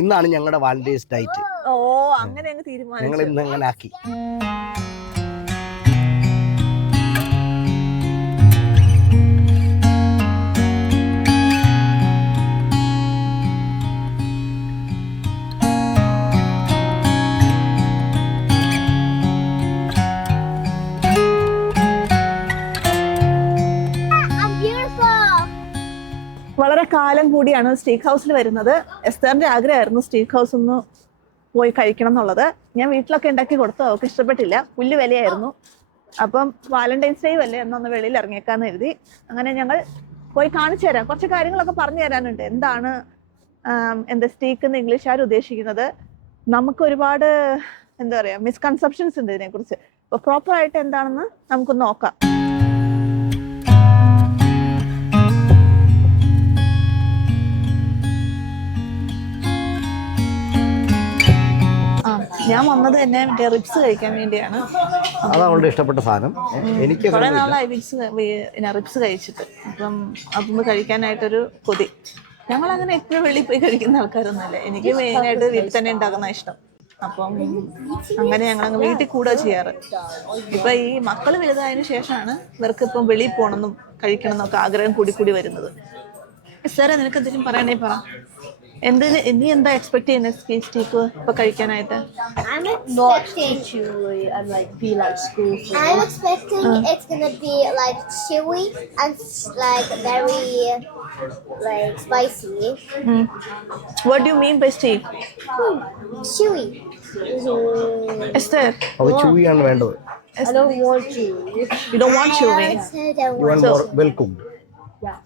ഇന്നാണ് ഞങ്ങളുടെ Valentine's date. ഓ അങ്ങനെ അങ്ങ് തീരുമാനിച്ചു. ഞങ്ങൾ ഇന്ന് അങ്ങനെ ആക്കി. വളരെ കാലം കൂടിയാണ് സ്റ്റീക്ക് ഹൗസിൽ വരുന്നത്. എസ്തറിന്റെ ആഗ്രഹമായിരുന്നു സ്റ്റീക്ക് ഹൗസ് ഒന്ന് പോയി കഴിക്കണം എന്നുള്ളത്. ഞാൻ വീട്ടിലൊക്കെ ഉണ്ടാക്കി കൊടുത്തു, അവർക്ക് ഇഷ്ടപ്പെട്ടില്ല, പുല്ല് വിലയായിരുന്നു. അപ്പം വാലന്റൈൻസ് ഡേ അല്ലേ എന്നൊന്ന് വെളിയിൽ ഇറങ്ങിയേക്കാന്ന് എഴുതി. അങ്ങനെ ഞങ്ങൾ പോയി കാണിച്ചു തരാം, കുറച്ച് കാര്യങ്ങളൊക്കെ പറഞ്ഞു തരാനുണ്ട്. എന്താണ് എന്താ സ്റ്റീക്ക് എന്ന് ഇംഗ്ലീഷുകാർ ഉദ്ദേശിക്കുന്നത്, നമുക്ക് ഒരുപാട് എന്താ പറയാ മിസ്കൺസെപ്ഷൻസ് ഉണ്ട് ഇതിനെക്കുറിച്ച്. അപ്പോൾ പ്രോപ്പറായിട്ട് എന്താണെന്ന് നമുക്കൊന്ന് നോക്കാം. ഞാൻ വന്നത് തന്നെ മറ്റേ റിബ്സ് കഴിക്കാൻ വേണ്ടിയാണ്. അതാണ് ഇഷ്ടപ്പെട്ട സാധനം. എനിക്ക് കുറെ നാളായി റിബ്സ് കഴിച്ചിട്ട്. അപ്പം അതൊന്ന് കഴിക്കാനായിട്ടൊരു കൊതി. ഞങ്ങൾ അങ്ങനെ എപ്പോഴും വെളിയിൽ പോയി കഴിക്കുന്ന ആൾക്കാരൊന്നുമല്ല. എനിക്ക് മെയിനായിട്ട് വീട്ടിൽ തന്നെ ഉണ്ടാക്കുന്ന ഇഷ്ടം. അപ്പം അങ്ങനെ ഞങ്ങളങ്ങ് വീട്ടിൽ കൂടെ ചെയ്യാറ്. ഇപ്പൊ ഈ മക്കള് വലുതായതിനു ശേഷമാണ് ഇവർക്ക് ഇപ്പം വെളിയിൽ പോകണമെന്നും കഴിക്കണം എന്നൊക്കെ ആഗ്രഹം കൂടി വരുന്നത്. സാറേ, നിനക്ക് എന്തെങ്കിലും പറയണേ പറ. നീ എന്താ എക്സ്പെക്ട് ചെയ്യുന്നത് സ്റ്റീക്ക് ഇപ്പൊ കഴിക്കാനായിട്ട്? I'm expecting it's gonna be like chewy and like very like spicy. What do you mean by steak? Chewy. Esther, അത് chewy ആണ് വേണ്ടത്. I don't want chewy. You don't want chewy? You want more well cooked. Yeah.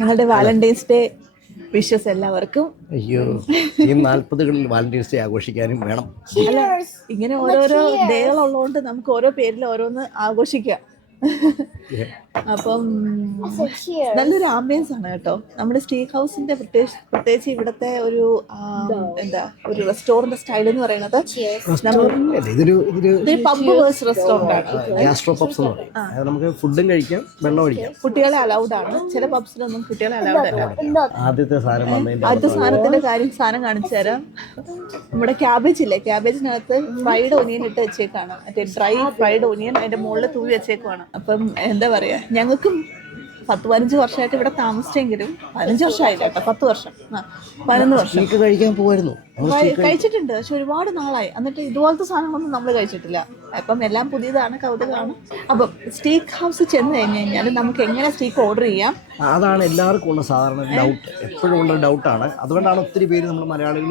ഞങ്ങളുടെ Valentine's day wishes എല്ലാവർക്കും. അയ്യോ, ഈ 40കളിൽ Valentine's day ആഘോഷിക്കാനും വേണം. അല്ല, ഇങ്ങനെ ഓരോരോ ഡേകൾ ഉള്ളതുകൊണ്ട് നമുക്ക് ഓരോ പേരിൽ ഓരോന്ന് ആഘോഷിക്കാം. അപ്പം നല്ലൊരു ആംബിയൻസ് ആണ് കേട്ടോ. നമ്മുടെ സ്റ്റീക്ക് ഹൗസിന്റെ പ്രത്യേകിച്ച് ഇവിടത്തെ ഒരു ഒരു റെസ്റ്റോറന്റ് സ്റ്റൈൽ എന്ന് പറയുന്നത് പബ് വേഴ്സ് റെസ്റ്റോറന്റ് ആണ്. നമുക്ക് ഫുഡും കഴിക്കാം, വെള്ളം ഒഴിക്കാം. കുട്ടികളെ അലൗഡ് ആണ്. ചില പബ്സിലൊന്നും കുട്ടികളെ അലൗഡ് അല്ല. ആദ്യത്തെ സാധനത്തിന്റെ സാധനം കാണിച്ചു തരാം. നമ്മുടെ ക്യാബേജ് ഇല്ലേ, ക്യാബേജിനകത്ത് ഫ്രൈഡ് ഒനിയൻ ഇട്ട് വെച്ചേക്കാണ്. മറ്റേ ഡ്രൈ ഫ്രൈഡ് ഒനിയൻ അതിന്റെ മുകളിൽ തൂവി വെച്ചേക്കുവാണ്. അപ്പം എന്താ പറയാ, ഞങ്ങൾക്കും 10-15 വർഷമായിട്ട് ഇവിടെ താമസിച്ചെങ്കിലും 15 വർഷമായില്ല കേട്ടോ, 10 വർഷം 11 വർഷം കഴിക്കാൻ പോയിരുന്നു. കഴിച്ചിട്ടുണ്ട്, പക്ഷെ ഒരുപാട് നാളായി. എന്നിട്ട് ഇതുപോലത്തെ സാധനങ്ങളൊന്നും നമ്മൾ കഴിച്ചിട്ടില്ല. അപ്പം എല്ലാം പുതിയതാണ്, കൗതുകമാണ്. അപ്പം സ്റ്റീക്ക് ഹൗസ് ചെന്ന് കഴിഞ്ഞ് കഴിഞ്ഞാൽ നമുക്ക് എങ്ങനെ സ്റ്റീക്ക് ഓർഡർ ചെയ്യാം, അതാണ് എല്ലാവർക്കും ഉള്ള സാധാരണ ഡൗട്ട്, എപ്പോഴും ഉള്ള ഡൗട്ടാണ്. അതുകൊണ്ടാണ് ഒത്തിരി പേര് നമ്മൾ മലയാളികൾ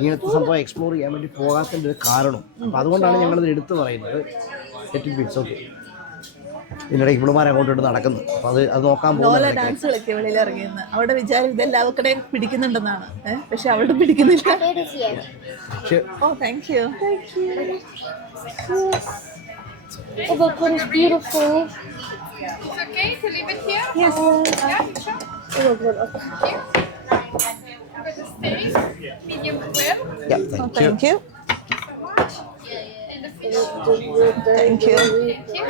ഇങ്ങനത്തെ സംഭവം എക്സ്പ്ലോർ ചെയ്യാൻ വേണ്ടി പോകാത്തതിൻ്റെ ഒരു കാരണം. അപ്പം അതുകൊണ്ടാണ് ഞങ്ങളിത് എടുത്തു പറയുന്നത്. ഇതിനിടയ്ക്ക് ഇവിടുമാരെ അങ്ങോട്ട് നടക്കുന്നു. അപ്പൊ അത് നോക്കാൻ പോകുന്നത് ഡാൻസ് കളിക്കുക വെളിയിൽ ഇറങ്ങിയെന്ന്. അവിടെ വിചാരം ഇതെല്ലാവർക്കും പിടിക്കുന്നുണ്ടെന്നാണ്, പക്ഷെ അവിടെ പിടിക്കുന്നില്ല. Oh, thank you. Oh, look, what is beautiful. It's okay to leave it here? Yes. Oh, good. Okay. With the steak, medium well. Yeah, thank you. And the fish. Thank you. Thank you.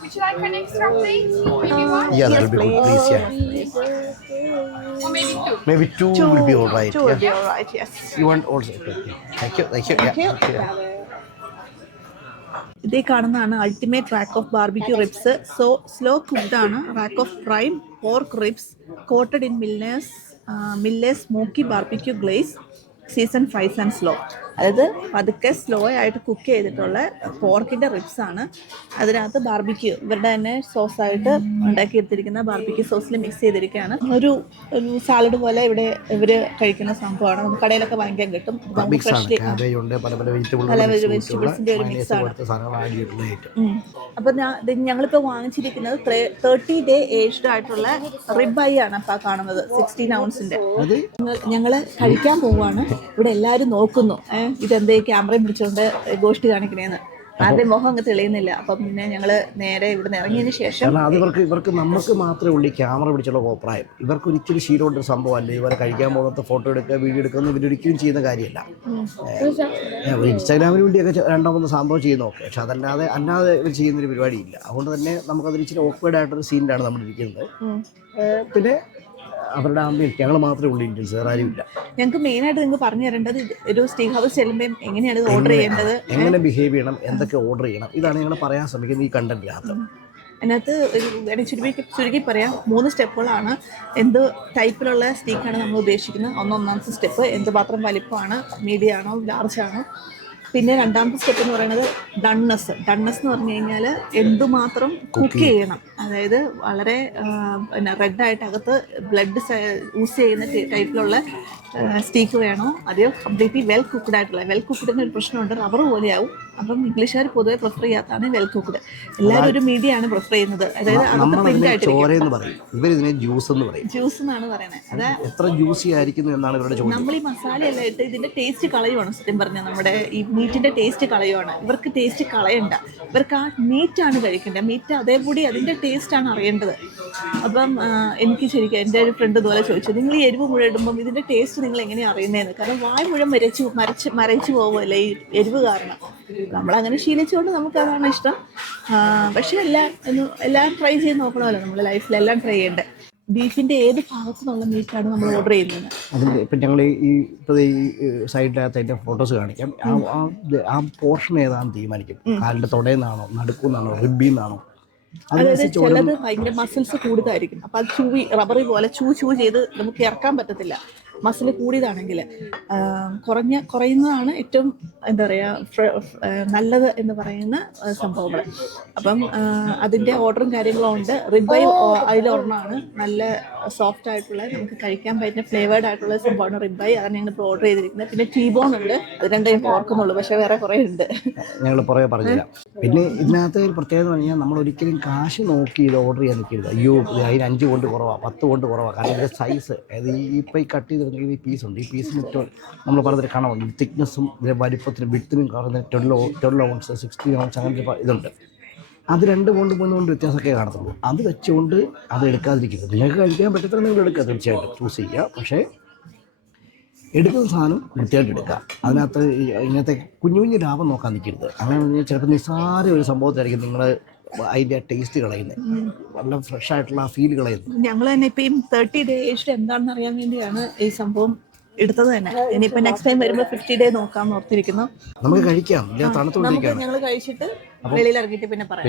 Would you like an extra plate? Maybe one? Yeah, that will be good, please. Yeah. Or maybe two? Maybe two will be all right. Two will be all right, yes. You want also? Okay. Thank you. Thank you. Thank you. ഇതേ കാണുന്നതാണ് ultimate rack of barbecue ribs. Slow cooked ആണ്. Rack of prime pork ribs coated in Miller's smoky barbecue glaze season fries and slow. അതായത് പതുക്കെ slow ആയിട്ട് cook ചെയ്തിട്ടുള്ള പോർക്കിൻ്റെ ribs ആണ്. അതിനകത്ത് barbecue ഇവരുടെ തന്നെ സോസായിട്ട് ഉണ്ടാക്കിയെടുത്തിരിക്കുന്ന ബാർബിക്യൂ സോസിൽ മിക്സ് ചെയ്തിരിക്കുകയാണ്. ഒരു സാലഡ് പോലെ ഇവിടെ ഇവർ കഴിക്കുന്ന സംഭവമാണ്. നമുക്ക് കടയിലൊക്കെ വാങ്ങിക്കാൻ കിട്ടും. പല വെജിറ്റബിൾസിൻ്റെ ഒരു മിക്സ് ആണ്. അപ്പം ഞങ്ങളിപ്പോൾ വാങ്ങിച്ചിരിക്കുന്നത് 30 day ഏജ്ഡ് ആയിട്ടുള്ള റിബ് ഐ ആണ് അപ്പം കാണുന്നത്, 16 ounceൻ്റെ. ഞങ്ങൾ കഴിക്കാൻ പോവുകയാണ്. ഇവിടെ എല്ലാവരും നോക്കുന്നു, ഇതെന്തേ ക്യാമറയും പിടിച്ചുകൊണ്ട് ഗോഷ്ടി കാണിക്കണേന്ന്. ആരുടെയും മുഖം അങ്ങ് തെളിയുന്നില്ല. അപ്പം പിന്നെ ഞങ്ങൾ നേരെ ഇവിടെ നിന്ന് ഇറങ്ങിയതിന് ശേഷം കാരണം അത് ഇവർക്ക് നമുക്ക് മാത്രമേ ഉള്ളൂ ഈ ക്യാമറ പിടിച്ചുള്ള കോപ്രായം. ഇവർക്ക് ഒരിക്കലും ശീലമുണ്ട് സംഭവമല്ല. ഇവരെ കഴിക്കാൻ പോകുന്ന ഫോട്ടോ എടുക്കുക, വീഡിയോ എടുക്കുന്ന ഇവരൊരിക്കലും ചെയ്യുന്ന കാര്യമല്ല. ഒരു ഇൻസ്റ്റാഗ്രാമിന് വേണ്ടിയൊക്കെ 2-3 സംഭവം ചെയ്യുന്ന നോക്കെ, പക്ഷെ അല്ലാതെ ഇവർ ചെയ്യുന്നൊരു പരിപാടിയില്ല. അതുകൊണ്ട് തന്നെ നമുക്കതൊരു ഇച്ചിരി ഓക്വേർഡ് ആയിട്ടൊരു സീനിലാണ് നമ്മൾ ഇരിക്കുന്നത്. പിന്നെ അവരുടെ ആംബിയൻസ് ഞങ്ങൾ മാത്രമേ ഉള്ളൂ ഇന്ത്യൻസ്, വേറെ ആരുമില്ല. ഞങ്ങൾക്ക് മെയിനായിട്ട് നിങ്ങൾക്ക് പറഞ്ഞു തരേണ്ടത് ഒരു സ്റ്റീക്ക് ഹൗസ് ചെല്ലുമ്പോൾ എങ്ങനെയാണ് ഇത് ഓർഡർ ചെയ്യേണ്ടത്, എങ്ങനെ ബിഹേവ് ചെയ്യണം, എന്തൊക്കെ ഓർഡർ ചെയ്യണം, ഇതാണ് ഞങ്ങൾ പറയാൻ ശ്രമിക്കുന്നത് ഈ കണ്ടന്റിനകത്ത്. അതിനകത്ത് ചുരുക്കി പറയാം 3 സ്റ്റെപ്പുകളാണ്. എന്ത് ടൈപ്പിലുള്ള സ്റ്റീക്കാണ് നമ്മൾ ഉദ്ദേശിക്കുന്നത്. ഒന്നാമത്തെ സ്റ്റെപ്പ് എന്തുമാത്രം വലിപ്പമാണ്, മീഡിയം ആണോ ലാർജ് ആണോ. പിന്നെ രണ്ടാമത്തെ സ്റ്റെപ്പ് എന്ന് പറയുന്നത് ഡണ്ണസ് എന്ന് പറഞ്ഞു കഴിഞ്ഞാൽ എന്തുമാത്രം കുക്ക് ചെയ്യണം. അതായത് വളരെ പിന്നെ റെഡായിട്ട് അകത്ത് ബ്ലഡ് യൂസ് ചെയ്യുന്ന ടൈപ്പിലുള്ള സ്റ്റീക്ക് വേണോ, അതെയോ കംപ്ലീറ്റ്ലി വെൽ കുക്ക്ഡിന് ഒരു പ്രശ്നമുണ്ട്, റബ്ബർ പോലെയാവും. അപ്പം ഇംഗ്ലീഷുകാർ പൊതുവെ പ്രിഫർ ചെയ്യാത്തതാണ് വെൽ കുക്ക്ഡ്. എല്ലാവരും ഒരു മീഡിയമാണ് പ്രിഫർ ചെയ്യുന്നത്. അതായത് അകത്ത് പ്രിന്റ് ആയിട്ട് ജ്യൂസ് എന്നാണ് പറയുന്നത്. അത് എത്ര ജ്യൂസി ആയിരിക്കുന്നു എന്നാണ് ഇവരുടെ ചോദ്യം. നമ്മൾ ഈ മസാലയെല്ലാം ഇട്ട് ഇതിന്റെ ടേസ്റ്റ് കളയുവാണ്. സത്യം പറഞ്ഞാൽ നമ്മുടെ ഈ മീറ്റിന്റെ ടേസ്റ്റ് കളയുവാണ്. ഇവർക്ക് ടേസ്റ്റ് കളയണ്ട, ഇവർക്ക് ആ മീറ്റാണ് കഴിക്കേണ്ടത്. മീറ്റ് അതേപടി അതിന്റെ ടേസ്റ്റാണ് അറിയേണ്ടത്. അപ്പം എനിക്ക് ശരിക്കും എൻ്റെ ഒരു ഫ്രണ്ട് ഇതുപോലെ ചോദിച്ചു, നിങ്ങൾ ഈ എരിവ് മുഴുവൻ ഇടുമ്പം ഇതിന്റെ ടേസ്റ്റ് നിങ്ങൾ എങ്ങനെയാണ് അറിയുന്നതെന്ന്. കാരണം വായ മുഴുവൻ മരച്ചു പോകുമല്ലേ ഈ എരിവ് കാരണം. നമ്മളങ്ങനെ ശീലിച്ചുകൊണ്ട് നമുക്കതാണ് ഇഷ്ടം. പക്ഷെ എല്ലാം ട്രൈ ചെയ്ത് നോക്കണമല്ലോ നമ്മൾ ലൈഫിൽ, എല്ലാം ട്രൈ ചെയ്യേണ്ടത്. ബീഫിന്റെ ഏത് ഭാഗത്തു നിന്നുള്ള മീറ്റാണ് നമ്മൾ ഓർഡർ ചെയ്യുന്നത്. അതിൻ്റെ ഇപ്പം ഞങ്ങൾ ഈ സൈഡിനകത്ത് അതിൻ്റെ ഫോട്ടോസ് കാണിക്കാം. ആ പോർഷൻ ഏതാണെന്ന് തീരുമാനിക്കും. കാലിൻ്റെ തൊടയെന്നാണോ, നടുക്കുന്നാണോ, റിബിന്നാണോ. അതായത് ചിലത് ഭയങ്കര മസിൽസ് കൂടുതലായിരിക്കും. അപ്പം അത് റബ്ബറി പോലെ ചൂ ചെയ്ത് നമുക്ക് ഇറക്കാൻ പറ്റത്തില്ല. മസിൽ കൂടിയതാണെങ്കിൽ കുറയുന്നതാണ് ഏറ്റവും എന്താ പറയുക നല്ലത് എന്ന് പറയുന്ന സംഭവങ്ങൾ. അപ്പം അതിൻ്റെ ഓർഡറും കാര്യങ്ങളും ഉണ്ട്. റിബൈ അതിലൊരെണ്ണമാണ് നല്ല സോഫ്റ്റ് ആയിട്ടുള്ള നമുക്ക് കഴിക്കാൻ പറ്റുന്ന ഫ്ലേവേർഡ് ആയിട്ടുള്ള സംഭവമാണ് റിബൈ. അതാണ് ഞങ്ങളിപ്പോൾ ഓർഡർ ചെയ്തിരിക്കുന്നത്. പിന്നെ ടീബോൺ ഉണ്ട്, അത് രണ്ടും ഓർക്കുന്നുള്ളൂ, പക്ഷേ വേറെ കുറേ ഉണ്ട്, ഞങ്ങൾ പുറകെ പറഞ്ഞുതരാം. പിന്നെ ഇതിനകത്ത് ഒരു പ്രത്യേകത എന്ന് പറഞ്ഞാൽ നമ്മൾ ഒരിക്കലും കാശ് നോക്കി ഇത് ഓർഡർ ചെയ്യാൻ നിൽക്കരുത്. അയ്യോ അതിന് 5 കൊണ്ട് കുറവാണ്, 10 കൊണ്ട് കുറവാണ്. കാരണം ഇതിൻ്റെ സൈസ്, അതായത് ഇപ്പോൾ ഈ കട്ട് ചെയ്ത് ഈ പീസുണ്ട്, ഈ പീസിന് നമ്മൾ പറഞ്ഞൊരു കണമുണ്ട്. തിക്നെസ്സും ഇതിൻ്റെ വലിപ്പത്തിനും വിട്ടിനും കുറഞ്ഞ 12 ounce 16 ounce അങ്ങനെ ഇതുണ്ട്. അത് 2 കൊണ്ട് 3 കൊണ്ട് വ്യത്യാസമൊക്കെ കാണത്തുള്ളൂ. അത് വെച്ചുകൊണ്ട് അത് എടുക്കാതിരിക്കുന്നത്. നിങ്ങൾക്ക് കഴിക്കാൻ പറ്റത്തില്ല, നിങ്ങൾ എടുക്കുക, തീർച്ചയായിട്ടും ചൂസ് ചെയ്യുക. പക്ഷേ എടുക്കുന്ന സാധനം വൃത്തിയായിട്ട് എടുക്കുക. അതിനകത്ത് ഇങ്ങനത്തെ കുഞ്ഞു ലാഭം നോക്കാൻ നിൽക്കരുത്. അങ്ങനെ ചിലപ്പോൾ നിസ്സാര ഒരു സംഭവത്തിലായിരിക്കും നിങ്ങൾ അതിൻ്റെ ടേസ്റ്റ് കളയുന്നത്, നല്ല ഫ്രഷ് ആയിട്ടുള്ള ആ ഫീൽ കളയുന്നത്. ഞങ്ങൾ തന്നെ ഇപ്പം 30 days എന്താണെന്ന് അറിയാൻ വേണ്ടിയാണ് ഈ സംഭവം എടുത്തത് തന്നെ. ഇനിയിപ്പോൾ നെക്സ്റ്റ് ടൈം വരുമ്പോൾ 50 days നോക്കാമെന്ന് ഓർത്തിരിക്കുന്നു. നമുക്ക് കഴിക്കാം, തണുത്തോണ്ടിരിക്കാം. ഞങ്ങൾ കഴിച്ചിട്ട് വെളിയിൽ ഇറങ്ങിയിട്ട് പിന്നെ പറയാം.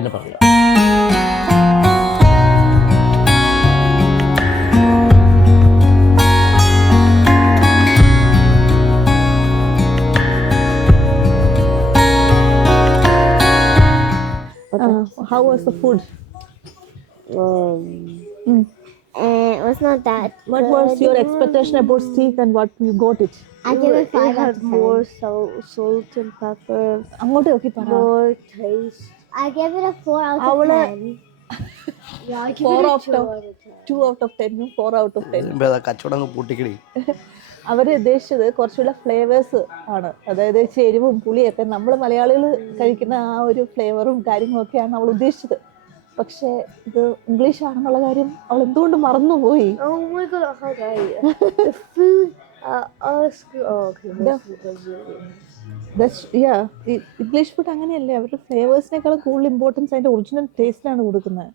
How was the food? It was not that. What was your expectation about steak and what you got it? I give it 5 out of 10. More salt and pepper, അങ്ങോട്ട് നോക്കി പറ. more taste. I gave it a 4 out of 10. Yeah, I give 4 it a out 2 of out of 10. 2 out of 10, 4 out of 10. കച്ചവടം പൂട്ടിക്കടി. അവർ ഉദ്ദേശിച്ചത് കുറച്ചുകൂടെ flavours ആണ്. അതായത് എരിവും പുളിയൊക്കെ നമ്മൾ മലയാളികൾ കഴിക്കുന്ന ആ ഒരു ഫ്ലേവറും കാര്യങ്ങളൊക്കെയാണ് അവൾ ഉദ്ദേശിച്ചത്. പക്ഷേ ഇത് ഇംഗ്ലീഷ് ആണെന്നുള്ള കാര്യം അവൾ എന്തുകൊണ്ട് മറന്നുപോയി. Oh my god, okay. The food, okay. English food അങ്ങനെയല്ലേ, അവരുടെ ഫ്ലേവേഴ്സിനേക്കാളും കൂടുതൽ ഇമ്പോർട്ടൻസ് അതിന്റെ ഒറിജിനൽ ടേസ്റ്റിലാണ് കൊടുക്കുന്നത്.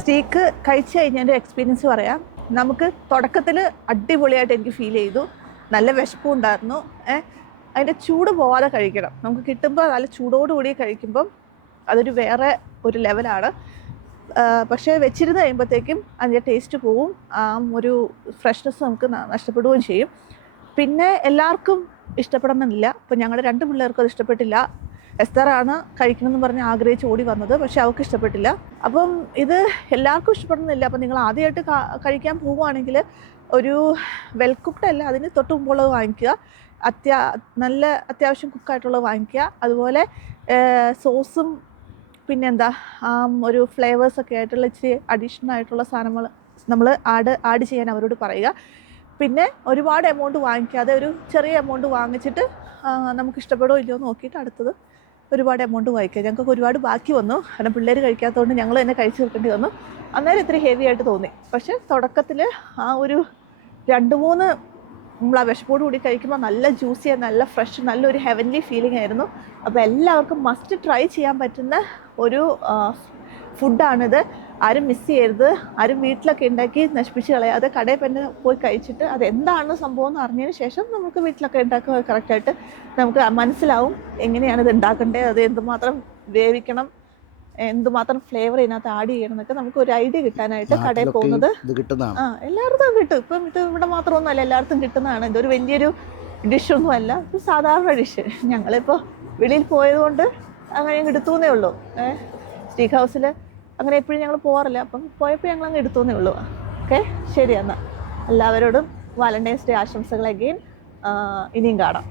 സ്റ്റേക്ക് കഴിച്ചു കഴിഞ്ഞതിൻ്റെ എക്സ്പീരിയൻസ് പറയാം. നമുക്ക് തുടക്കത്തിൽ അടിപൊളിയായിട്ട് എനിക്ക് ഫീൽ ചെയ്തു. നല്ല വിശപ്പും ഉണ്ടായിരുന്നു. അതിൻ്റെ ചൂട് പോവാതെ കഴിക്കണം. നമുക്ക് കിട്ടുമ്പോൾ നല്ല ചൂടോടുകൂടി കഴിക്കുമ്പം അതൊരു വേറെ ഒരു ലെവലാണ്. പക്ഷേ വെച്ചിരുന്ന് കഴിയുമ്പോഴത്തേക്കും അതിൻ്റെ ടേസ്റ്റ് പോവും, ആ ഒരു ഫ്രഷ്നെസ് നമുക്ക് നഷ്ടപ്പെടുകയും ചെയ്യും. പിന്നെ എല്ലാവർക്കും ഇഷ്ടപ്പെടണമെന്നില്ല. ഇപ്പം ഞങ്ങളുടെ 2 പിള്ളേർക്കും അത് ഇഷ്ടപ്പെട്ടില്ല. എസ്തറാണ് കഴിക്കണമെന്ന് പറഞ്ഞ് ആഗ്രഹിച്ച് ഓടി വന്നത്, പക്ഷെ അവൾക്ക് ഇഷ്ടപ്പെട്ടില്ല. അപ്പം ഇത് എല്ലാവർക്കും ഇഷ്ടപ്പെടുന്നില്ല. അപ്പം നിങ്ങൾ ആദ്യമായിട്ട് കഴിക്കാൻ പോവുകയാണെങ്കിൽ ഒരു വെൽ കുക്ക്ഡ് അല്ല, അതിന് തൊട്ട് മുമ്പുള്ളത് വാങ്ങിക്കുക. നല്ല അത്യാവശ്യം കുക്കായിട്ടുള്ളത് വാങ്ങിക്കുക. അതുപോലെ സോസും പിന്നെന്താ ഒരു ഫ്ലേവേഴ്സൊക്കെ ആയിട്ടുള്ള ഇച്ചിരി അഡീഷണൽ ആയിട്ടുള്ള സാധനങ്ങൾ നമ്മൾ ആഡ് ചെയ്യാൻ അവരോട് പറയുക. പിന്നെ ഒരുപാട് എമൗണ്ട് വാങ്ങിക്കാതെ ഒരു ചെറിയ എമൗണ്ട് വാങ്ങിച്ചിട്ട് നമുക്ക് ഇഷ്ടപ്പെടുമോ ഇല്ലയോ നോക്കിയിട്ട് അടുത്തത് ഒരുപാട് എമൗണ്ട് വാങ്ങിക്കുക. ഞങ്ങൾക്ക് ഒരുപാട് ബാക്കി വന്നു, കാരണം പിള്ളേർ കഴിക്കാത്തതുകൊണ്ട് ഞങ്ങൾ തന്നെ കഴിച്ചു തീർക്കേണ്ടി വന്നു. അന്നേരം ഇത്തിരി ഹെവി ആയിട്ട് തോന്നി. പക്ഷേ തുടക്കത്തിൽ ആ ഒരു 2-3 നമ്മൾ ആ വിശപ്പോട് കൂടി കഴിക്കുമ്പോൾ നല്ല ജ്യൂസി, നല്ല ഫ്രഷ്, നല്ലൊരു ഹെവൻലി ഫീലിംഗ് ആയിരുന്നു. അപ്പോൾ എല്ലാവർക്കും മസ്റ്റ് ട്രൈ ചെയ്യാൻ പറ്റുന്ന ഒരു ഫുഡാണിത്. ആരും മിസ് ചെയ്യരുത്. ആരും വീട്ടിലൊക്കെ ഉണ്ടാക്കി നശിപ്പിച്ച് കളയാതെ കടയിൽ തന്നെ പോയി കഴിച്ചിട്ട് അതെന്താണ് സംഭവം എന്ന് അറിഞ്ഞതിന് ശേഷം നമുക്ക് വീട്ടിലൊക്കെ ഉണ്ടാക്കുക കറക്റ്റായിട്ട് നമുക്ക് മനസ്സിലാവും എങ്ങനെയാണ് ഇത് ഉണ്ടാക്കേണ്ടത്, അത് എന്തുമാത്രം വേവിക്കണം, എന്തുമാത്രം ഫ്ലേവർ ഇതിനകത്ത് ആഡ് ചെയ്യണം എന്നൊക്കെ നമുക്ക് ഒരു ഐഡിയ കിട്ടാനായിട്ട് കടയിൽ പോകുന്നത്. എല്ലായിടത്തും കിട്ടും. ഇപ്പം ഇത് ഇവിടെ മാത്രമൊന്നുമല്ല, എല്ലായിടത്തും കിട്ടുന്നതാണ്. ഇതൊരു വലിയൊരു ഡിഷൊന്നും അല്ല, ഇത് സാധാരണ ഡിഷ്. ഞങ്ങളിപ്പോൾ വെളിയിൽ പോയതുകൊണ്ട് അങ്ങനെ എടുത്തുവെന്നേ ഉള്ളൂ. സ്റ്റീക്ക് ഹൗസിൽ അങ്ങനെ എപ്പോഴും ഞങ്ങൾ പോകാറില്ല, അപ്പം പോയപ്പോൾ ഞങ്ങൾ അങ്ങ് എടുത്തുവെന്നേ ഉള്ളൂ. ഓക്കെ, ശരി. എന്നാൽ എല്ലാവരോടും വാലന്റൈൻസ് ഡേ ആശംസകൾ അഗെയിൻ. ഇനിയും കാണാം.